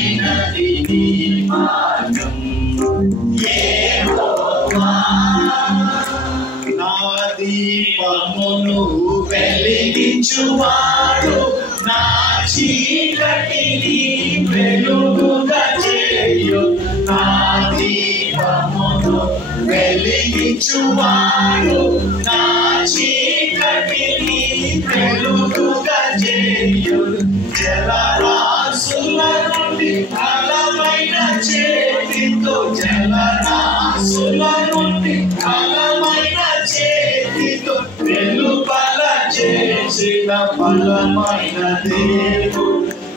ఘనమైనది నీ మార్గం యెహోవా. నా దీపమును వెలిగించువాడు నా చీకటిని వెలుగుగా చేయు. నా దీపమును వెలిగించువాడు నా చీకటిని వెలుగుగా చేయు. జలరాశుల నుండి బలమైన చేతితో, జలరాశుల నుండి బలమైన చేతితో వెలుపల చేసిన బలమైన దేవుడు,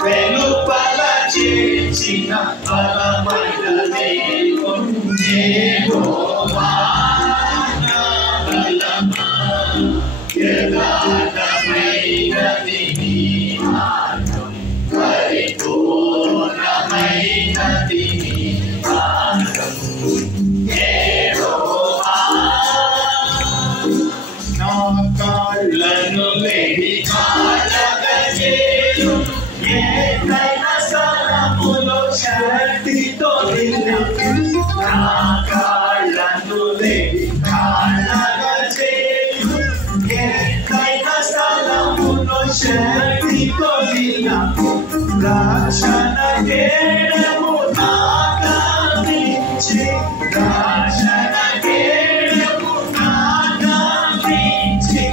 వెలుపల చేసిన బలమైన దేవుడు యెహోవా. నా బలమా యథార్థమైనది నీ మార్గం, పరిపూర్ణమైనది నీ మార్గం యెహోవా. నా కాళ్ళను లేడి కాళ్ళగా చేయు, ఏకైన స్థలములో శక్తితో నిలుపు. నా కాళ్ళను లేడి కాళ్ళగా చేయు, ఏకైన స్థలములో శక్తితో నిలుపు. రక్షణ కేడము నాకందించి, రక్షణ కేడము నాకందించి,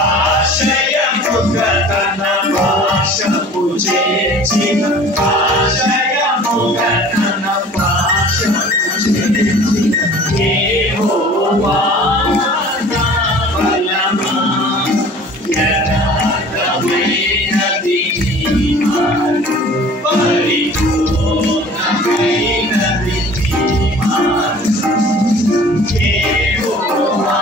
ఆశయముగా తన భాషకు చేర్చిన, ఆశయముగా తన భాషకు చేర్చిన యెహోవా. నా బలమా యథార్థమైనది నీ మార్గం, పరిపూర్ణమైనది నీ మార్గం యెహోవా.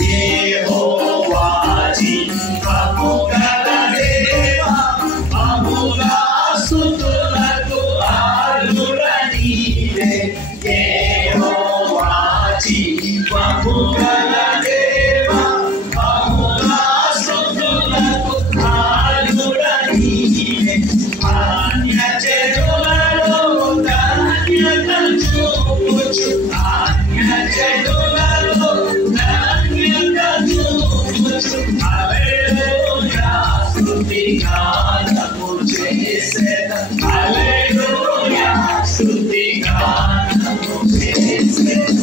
యెహోవా జీవము గల దేవా, బహుగా స్తుతులకు అర్హుడ నీవే. యెహోవా జీవము గల దేవా, బహుగా స్తుతులకు అర్హుడ నీవే. అన్యజనులలో ధన్యత చూపుచు, అన్యజనులలో ధన్యత చూపుచు, హల్లెలూయా స్తుతి గానము చేసెదను, హల్లెలూయా స్తుతి గానము చేసెదను